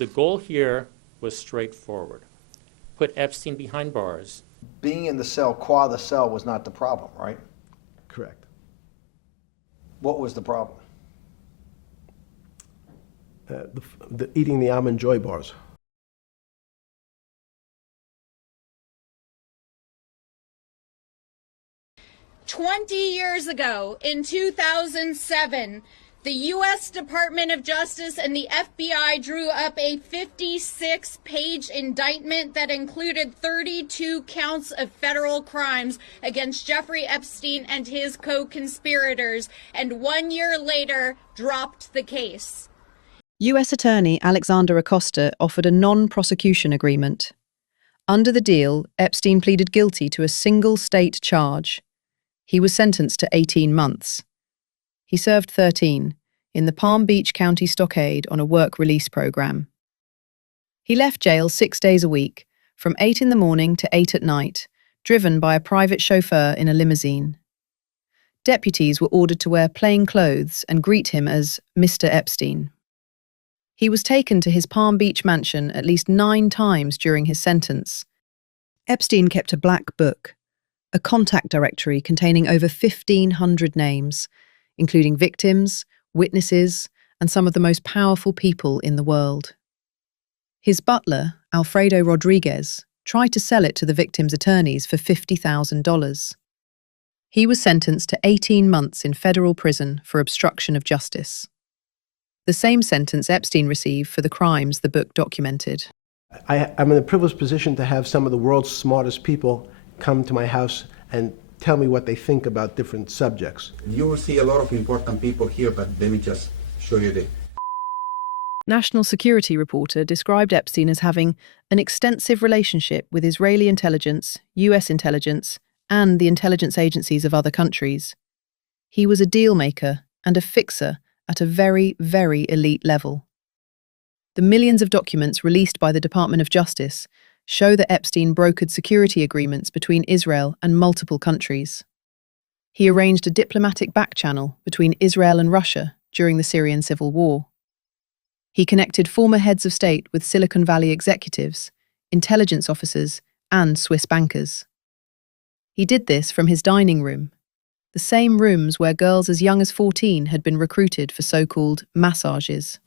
The goal here was straightforward. Put Epstein behind bars. Being in the cell, qua the cell, was not the problem, right? Correct. What was the problem? Eating the almond joy bars. "20 years ago, in 2007, the U.S. Department of Justice and the FBI drew up a 56-page indictment that included 32 counts of federal crimes against Jeffrey Epstein and his co-conspirators, and 1 year later dropped the case." U.S. Attorney Alexander Acosta offered a non-prosecution agreement. Under the deal, Epstein pleaded guilty to a single state charge. He was sentenced to 18 months. He served 13 in the Palm Beach County Stockade on a work release program. He left jail 6 days a week, from 8 in the morning to 8 at night, driven by a private chauffeur in a limousine. Deputies were ordered to wear plain clothes and greet him as Mr. Epstein. He was taken to his Palm Beach mansion at least 9 times during his sentence. Epstein kept a black book, a contact directory containing over 1,500 names, including victims, witnesses, and some of the most powerful people in the world. His butler, Alfredo Rodriguez, tried to sell it to the victims' attorneys for $50,000. He was sentenced to 18 months in federal prison for obstruction of justice. The same sentence Epstein received for the crimes the book documented. I'm in a privileged position to have some of the world's smartest people come to my house and tell me what they think about different subjects. You will see a lot of important people here, but let me just show you the... National security reporter described Epstein as having an extensive relationship with Israeli intelligence, US intelligence, and the intelligence agencies of other countries. He was a deal maker and a fixer at a very, very elite level. The millions of documents released by the Department of Justice show that Epstein brokered security agreements between Israel and multiple countries. He arranged a diplomatic backchannel between Israel and Russia during the Syrian civil war. He connected former heads of state with Silicon Valley executives, intelligence officers, and Swiss bankers. He did this from his dining room, the same rooms where girls as young as 14 had been recruited for so-called massages.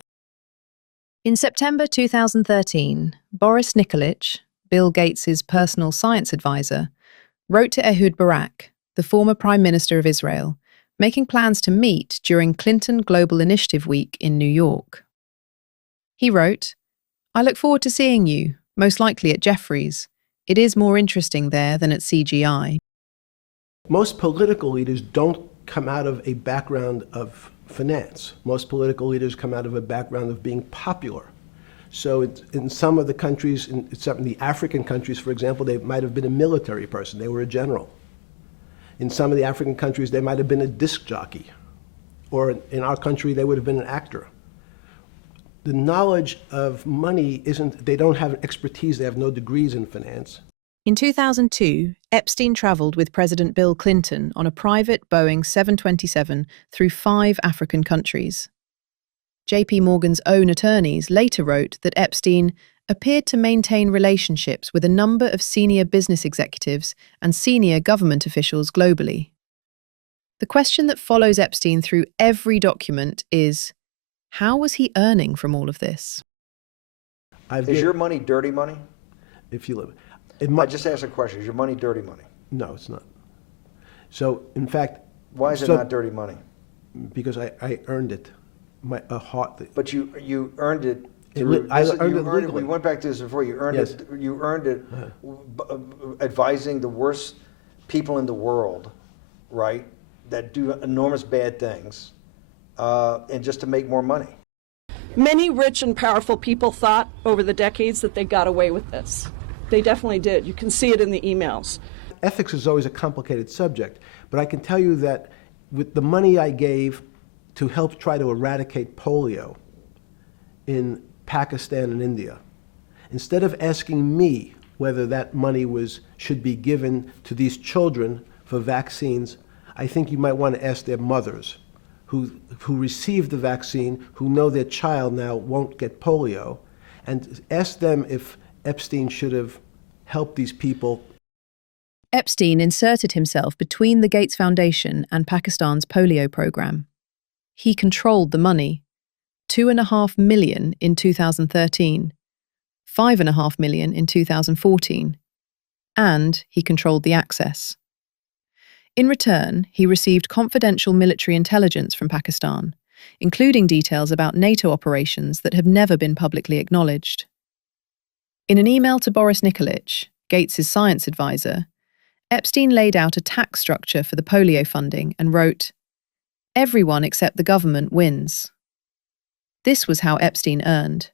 In September 2013, Boris Nikolic, Bill Gates's personal science advisor, wrote to Ehud Barak, the former Prime Minister of Israel, making plans to meet during Clinton Global Initiative Week in New York. He wrote, "I look forward to seeing you, most likely at Jeffrey's. It is more interesting there than at CGI." Most political leaders don't come out of a background of finance. Most political leaders come out of a background of being popular. So in some of the countries, in some of the African countries, for example, they might have been a military person. They were a general. In some of the African countries, they might have been a disc jockey. Or in our country, they would have been an actor. The knowledge of money isn't, they don't have expertise, they have no degrees in finance. In 2002, Epstein traveled with President Bill Clinton on a private Boeing 727 through 5 African countries. JP Morgan's own attorneys later wrote that Epstein appeared to maintain relationships with a number of senior business executives and senior government officials globally. The question that follows Epstein through every document is, how was he earning from all of this? Is your money dirty money? If you live, I just asked a question. Is your money dirty money? No, it's not. So, in fact... Why is it not dirty money? Because I earned it. But you earned it... I earned it legally. We went back to this before. You earned it. You earned it advising the worst people in the world, right, that do enormous bad things, and just to make more money. Many rich and powerful people thought over the decades that they got away with this. They definitely did. You can see it in the emails. Ethics is always a complicated subject, but I can tell you that with the money I gave to help try to eradicate polio in Pakistan and India, instead of asking me whether that money should be given to these children for vaccines, I think you might want to ask their mothers who received the vaccine, who know their child now won't get polio, and ask them if Epstein should have helped these people. Epstein inserted himself between the Gates Foundation and Pakistan's polio program. He controlled the money, $2.5 million in 2013, $5.5 million in 2014, and he controlled the access. In return, he received confidential military intelligence from Pakistan, including details about NATO operations that have never been publicly acknowledged. In an email to Boris Nikolic, Gates' science advisor, Epstein laid out a tax structure for the polio funding and wrote, "Everyone except the government wins." This was how Epstein earned.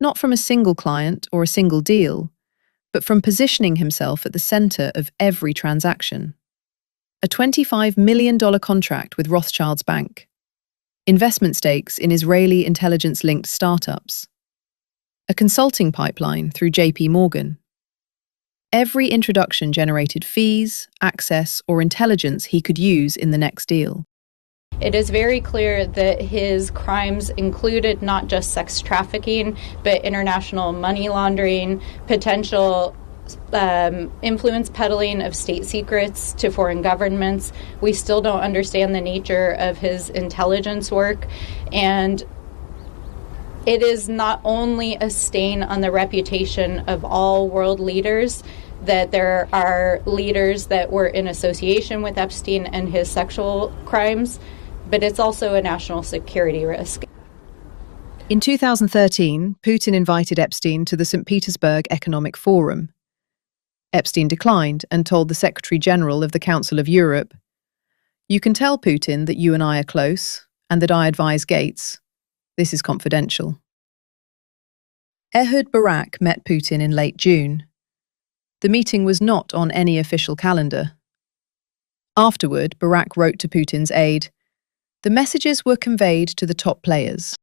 Not from a single client or a single deal, but from positioning himself at the center of every transaction. A $25 million contract with Rothschild's bank, investment stakes in Israeli intelligence-linked startups, a consulting pipeline through JP Morgan. Every introduction generated fees, access, or intelligence he could use in the next deal. It is very clear that his crimes included not just sex trafficking, but international money laundering, potential influence peddling of state secrets to foreign governments. We still don't understand the nature of his intelligence work, and it is not only a stain on the reputation of all world leaders that there are leaders that were in association with Epstein and his sexual crimes, but it's also a national security risk. In 2013, Putin invited Epstein to the St. Petersburg Economic Forum. Epstein declined and told the Secretary General of the Council of Europe, "You can tell Putin that you and I are close and that I advise Gates. This is confidential." Ehud Barak met Putin in late June. The meeting was not on any official calendar. Afterward, Barak wrote to Putin's aide, "The messages were conveyed to the top players."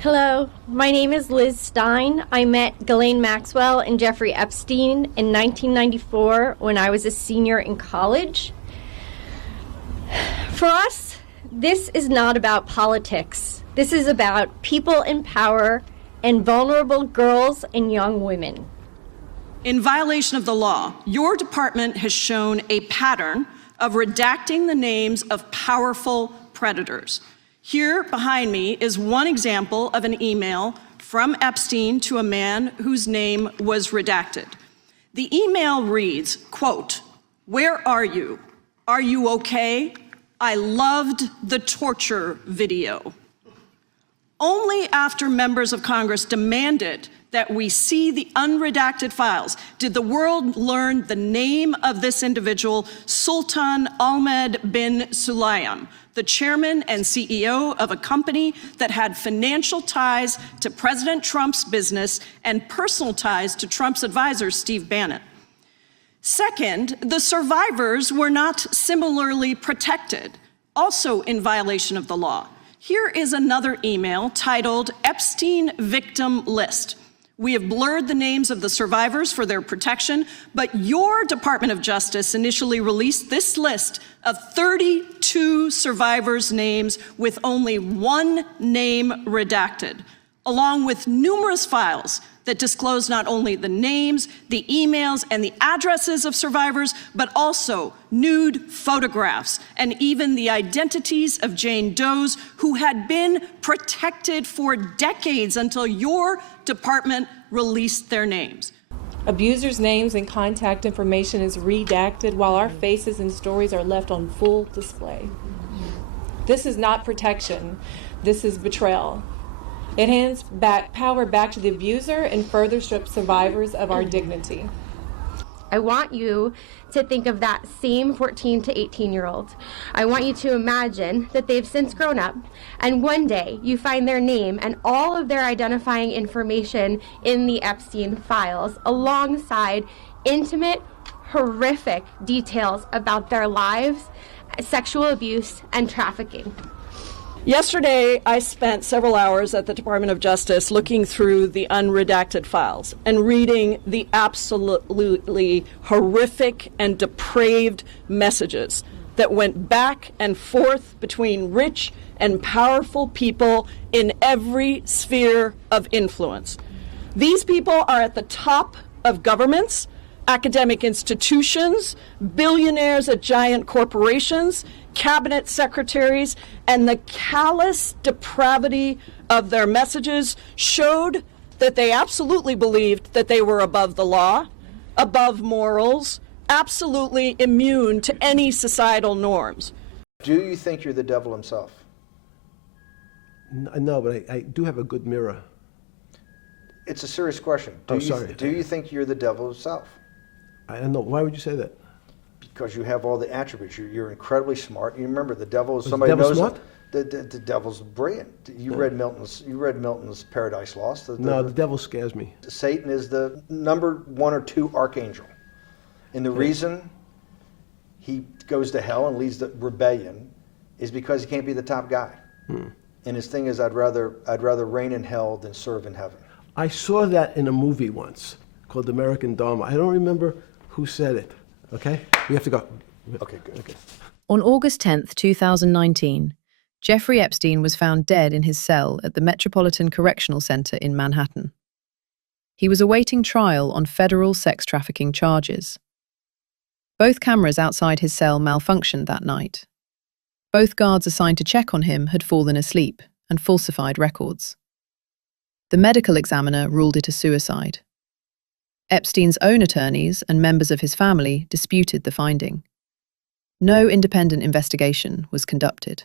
Hello, my name is Liz Stein. I met Ghislaine Maxwell and Jeffrey Epstein in 1994 when I was a senior in college. For us, this is not about politics. This is about people in power and vulnerable girls and young women. In violation of the law, your department has shown a pattern of redacting the names of powerful predators. Here behind me is one example of an email from Epstein to a man whose name was redacted. The email reads, quote, "Where are you? Are you okay? I loved the torture video." Only after members of Congress demanded that we see the unredacted files did the world learn the name of this individual, Sultan Ahmed bin Sulayem, the chairman and CEO of a company that had financial ties to President Trump's business and personal ties to Trump's advisor, Steve Bannon. Second, the survivors were not similarly protected, also in violation of the law. Here is another email titled Epstein Victim List. We have blurred the names of the survivors for their protection, but your Department of Justice initially released this list of 32 survivors' names with only one name redacted, along with numerous files that disclose not only the names, the emails, and the addresses of survivors, but also nude photographs and even the identities of Jane Does who had been protected for decades until your department released their names. Abusers' names and contact information is redacted while our faces and stories are left on full display. This is not protection. This is betrayal. It hands power back to the abuser and further strips survivors of our dignity. I want you to think of that same 14 to 18-year-old. I want you to imagine that they've since grown up, and one day you find their name and all of their identifying information in the Epstein files, alongside intimate, horrific details about their lives, sexual abuse, and trafficking. Yesterday, I spent several hours at the Department of Justice looking through the unredacted files and reading the absolutely horrific and depraved messages that went back and forth between rich and powerful people in every sphere of influence. These people are at the top of governments, academic institutions, billionaires at giant corporations, cabinet secretaries, and the callous depravity of their messages showed that they absolutely believed that they were above the law, above morals, absolutely immune to any societal norms. Do you think you're the devil himself? No, but I do have a good mirror. It's a serious question. Do you think you're the devil himself? I don't know. Why would you say that? Because you have all the attributes. You're incredibly smart. You remember, the devil is Was somebody the devil knows smart? The devil's brilliant. You read Milton's Paradise Lost. No, the devil scares me. Satan is the number 1 or 2 archangel, and the reason he goes to hell and leads the rebellion is because he can't be the top guy. And his thing is, I'd rather reign in hell than serve in heaven. I saw that in a movie once called American Dharma. I don't remember who said it. Okay, we have to go. Okay, good. Okay. On August 10th, 2019, Jeffrey Epstein was found dead in his cell at the Metropolitan Correctional Center in Manhattan. He was awaiting trial on federal sex trafficking charges. Both cameras outside his cell malfunctioned that night. Both guards assigned to check on him had fallen asleep and falsified records. The medical examiner ruled it a suicide. Epstein's own attorneys and members of his family disputed the finding. No independent investigation was conducted.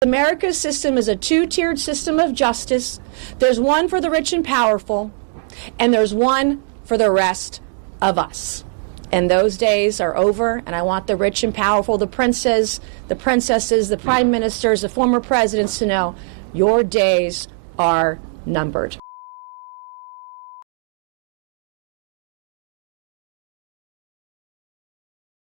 America's system is a two-tiered system of justice. There's one for the rich and powerful, and there's one for the rest of us. And those days are over, and I want the rich and powerful, the princes, the princesses, the prime ministers, the former presidents to know your days are numbered.